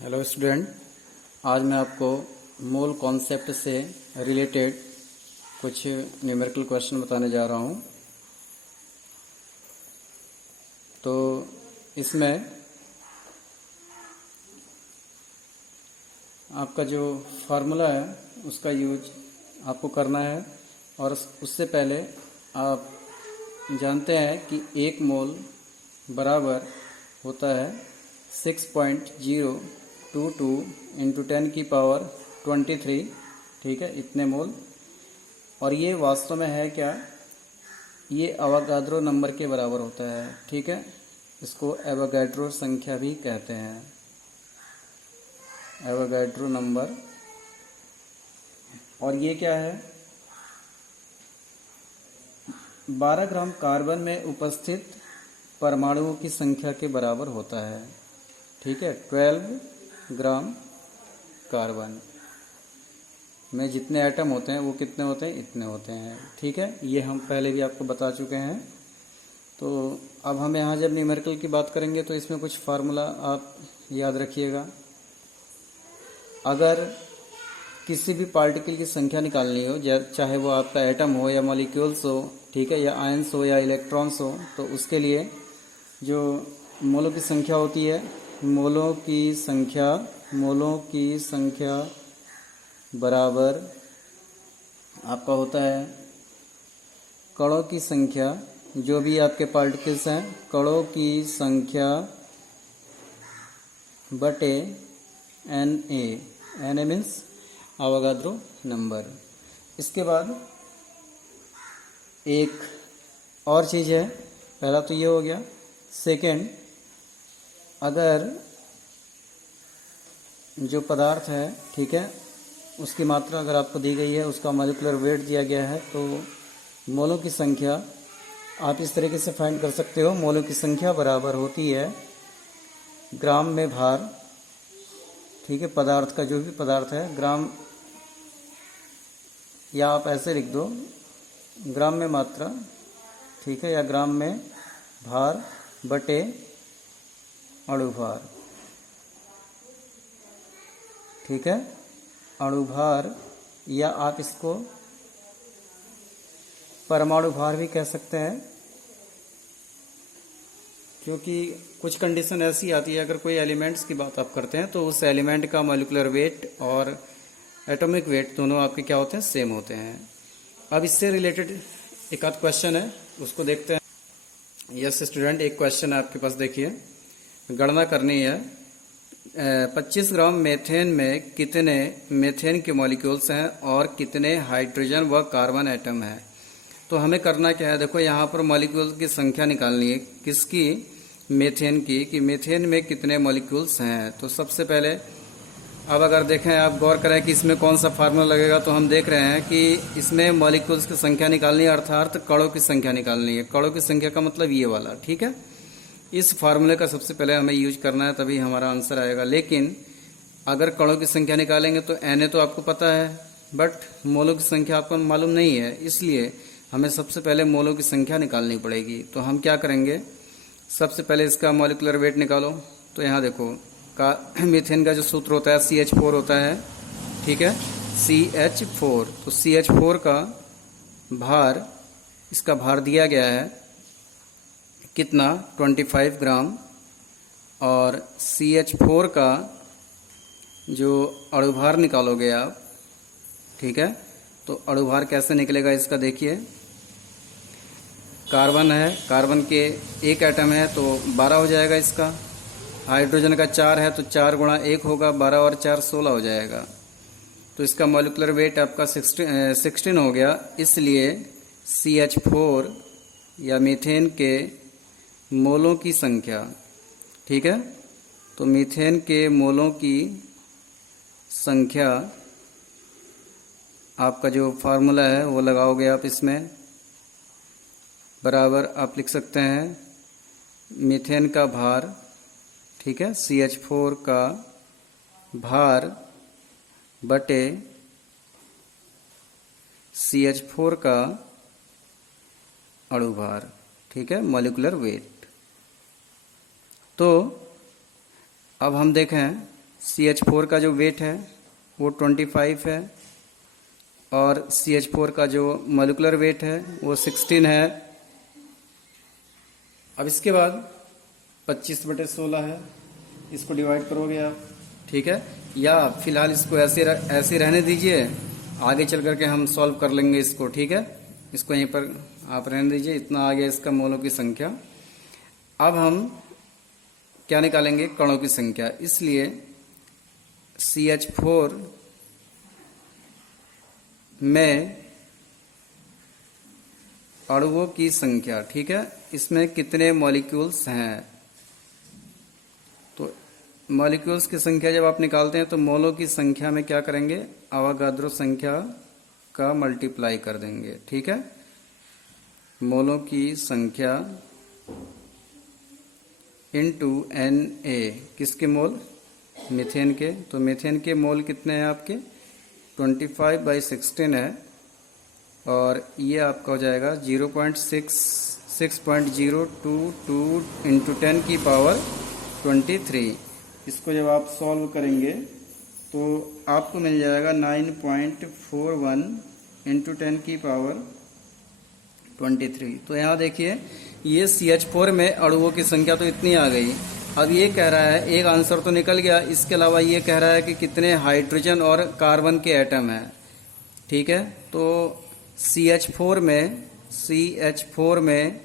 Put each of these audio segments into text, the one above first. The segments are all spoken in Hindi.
हेलो स्टूडेंट, आज मैं आपको मोल कॉन्सेप्ट से रिलेटेड कुछ न्यूमेरिकल क्वेश्चन बताने जा रहा हूँ। तो इसमें आपका जो फार्मूला है उसका यूज आपको करना है, और उससे पहले आप जानते हैं कि एक मोल बराबर होता है 6.022 इंटू 10 की पावर 23। ठीक है, इतने मोल। और ये वास्तव में है क्या, ये अवोगाद्रो नंबर के बराबर होता है। ठीक है, इसको एवोगाड्रो संख्या भी कहते हैं, एवोगाड्रो नंबर। और ये क्या है, 12 ग्राम कार्बन में उपस्थित परमाणुओं की संख्या के बराबर होता है। ठीक है, 12 ग्राम कार्बन में जितने एटम होते हैं वो कितने होते हैं, इतने होते हैं। ठीक है, ये हम पहले भी आपको बता चुके हैं। तो अब हम यहाँ जब न्यूमेरिकल की बात करेंगे तो इसमें कुछ फार्मूला आप याद रखिएगा। अगर किसी भी पार्टिकल की संख्या निकालनी हो, चाहे वो आपका एटम हो या मॉलिक्यूल्स हो, ठीक है, या आयंस हो या इलेक्ट्रॉन्स हो, तो उसके लिए जो मोलों की संख्या होती है, मोलों की संख्या बराबर आपका होता है कणों की संख्या, जो भी आपके पार्टिकल्स हैं, कणों की संख्या बटे Na। Na means Avogadro number. इसके बाद एक और चीज़ है, पहला तो ये हो गया। सेकंड, अगर जो पदार्थ है, ठीक है, उसकी मात्रा अगर आपको दी गई है, उसका मॉलिक्यूलर वेट दिया गया है, तो मोलों की संख्या आप इस तरीके से फाइंड कर सकते हो। मोलों की संख्या बराबर होती है ग्राम में भार, ठीक है, पदार्थ का जो भी पदार्थ है, ग्राम, या आप ऐसे लिख दो ग्राम में मात्रा, ठीक है, या ग्राम में भार बटे अणुभार। ठीक है, अणुभार, या आप इसको परमाणु भार भी कह सकते हैं, क्योंकि कुछ कंडीशन ऐसी आती है, अगर कोई एलिमेंट्स की बात आप करते हैं तो उस एलिमेंट का मॉलिक्यूलर वेट और एटॉमिक वेट दोनों आपके क्या होते हैं, सेम होते हैं। अब इससे रिलेटेड एक आध क्वेश्चन है, उसको देखते हैं। यस स्टूडेंट, एक क्वेश्चन है आपके पास, देखिए, गणना करनी है। 25 ग्राम मेथेन में कितने मेथेन के मॉलिक्यूल्स हैं और कितने हाइड्रोजन व कार्बन एटम है। तो हमें करना क्या है, देखो यहाँ पर मॉलिक्यूल्स की संख्या निकालनी है। किसकी? मेथेन की, कि मेथेन में कितने मॉलिक्यूल्स हैं। तो सबसे पहले अब अगर देखें, आप गौर करें कि इसमें कौन सा फार्मूला लगेगा, तो हम देख रहे हैं कि इसमें मॉलिक्यूल्स की संख्या निकालनी है, अर्थात कणों की संख्या निकालनी है। कणों की संख्या का मतलब ये वाला, ठीक है। इस फार्मूले का सबसे पहले हमें यूज करना है, तभी हमारा आंसर आएगा। लेकिन अगर कणों की संख्या निकालेंगे तो Na तो आपको पता है, बट मोलों की संख्या आपको मालूम नहीं है, इसलिए हमें सबसे पहले मोलों की संख्या निकालनी पड़ेगी। तो हम क्या करेंगे, सबसे पहले इसका मॉलिक्यूलर वेट निकालो। तो यहाँ देखो, मीथेन का जो सूत्र होता है CH4 होता है, ठीक है, CH4। तो CH4 का भार, इसका भार दिया गया है कितना, 25 ग्राम। और CH4 का जो अणुभार निकालोगे आप, ठीक है, तो अणुभार कैसे निकलेगा इसका देखिए। कार्बन है, कार्बन के एक एटम है तो 12 हो जाएगा इसका। हाइड्रोजन का 4 है तो 4 गुणा 1 होगा, 12 और 4 16 हो जाएगा। तो इसका मॉलिक्यूलर वेट आपका 16 हो गया। इसलिए CH4 या मीथेन के मोलों की संख्या, ठीक है, तो मीथेन के मोलों की संख्या, आपका जो फार्मूला है वो लगाओगे आप इसमें, बराबर आप लिख सकते हैं मीथेन का भार, ठीक है, CH4 का भार बटे CH4 का अणुभार, ठीक है, मॉलिक्यूलर वेट। तो अब हम देखें CH4 का जो वेट है वो 25 है और CH4 का जो मॉलिक्यूलर वेट है वो 16 है। अब इसके बाद 25/16 है, इसको डिवाइड करोगे आप, ठीक है। या फिलहाल इसको ऐसे रहने दीजिए, आगे चल करके हम सॉल्व कर लेंगे इसको, ठीक है। इसको यहीं पर आप रहने दीजिए। इतना आ गया इसका मोलों की संख्या। अब हम क्या निकालेंगे? कणों की संख्या। इसलिए CH4 में अणुओं की संख्या, ठीक है, इसमें कितने मॉलिक्यूल्स हैं। तो मॉलिक्यूल्स की संख्या जब आप निकालते हैं तो मोलों की संख्या में क्या करेंगे? अवोगाद्रो संख्या का मल्टीप्लाई कर देंगे, ठीक है। मोलों की संख्या इनटू Na, किसके मोल? मीथेन के। तो मीथेन के मोल कितने हैं आपके? 25/16 है और ये आपका हो जाएगा 0.6.022 इंटू 10 की पावर 23। इसको जब आप सॉल्व करेंगे तो आपको मिल जाएगा 9.41 इंटू 10 की पावर 23। तो यहाँ देखिए ये CH4 में अणुओं की संख्या तो इतनी आ गई। अब ये कह रहा है, एक आंसर तो निकल गया, इसके अलावा ये कह रहा है कि कितने हाइड्रोजन और कार्बन के एटम हैं, ठीक है। तो CH4 में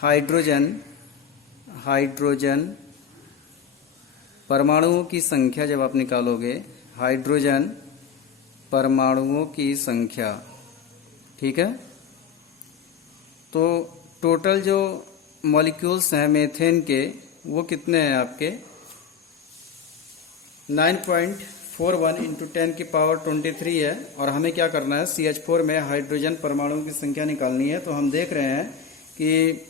हाइड्रोजन परमाणुओं की संख्या जब आप निकालोगे, हाइड्रोजन परमाणुओं की संख्या, ठीक है। तो टोटल जो मॉलिक्यूल्स हैं मीथेन के वो कितने हैं आपके? 9.41 इंटू 10 की पावर 23 है। और हमें क्या करना है? CH4 में हाइड्रोजन परमाणुओं की संख्या निकालनी है। तो हम देख रहे हैं कि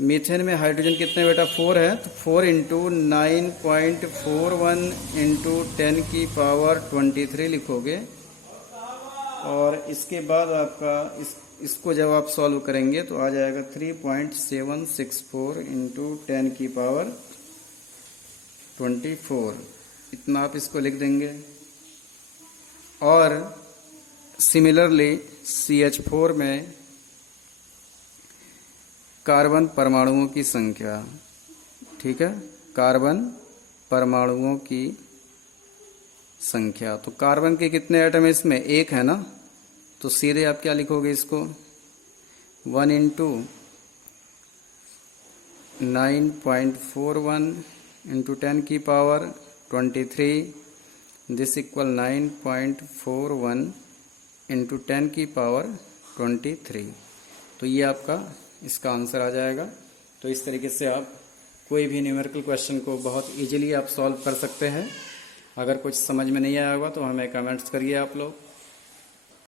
मीथेन में हाइड्रोजन कितने बेटा? 4 है। तो 4 इंटू 9.41 इंटू 10 की पावर 23 लिखोगे और इसके बाद आपका इसको जब आप सॉल्व करेंगे तो आ जाएगा 3.764 इंटू 10 की पावर 24। इतना आप इसको लिख देंगे। और सिमिलरली CH4 में कार्बन परमाणुओं की संख्या, ठीक है, कार्बन परमाणुओं की संख्या। तो कार्बन के कितने एटम है इसमें? 1 है ना। तो सीधे आप क्या लिखोगे इसको? 1 इंटू 9.41 इंटू 10 की पावर 23, दिस इक्वल 9.41 इंटू 10 की पावर 23। तो ये आपका इसका आंसर आ जाएगा। तो इस तरीके से आप कोई भी न्यूमेरिकल क्वेश्चन को बहुत इजीली आप सॉल्व कर सकते हैं। अगर कुछ समझ में नहीं आया होगा तो हमें कमेंट्स करिए आप लोग।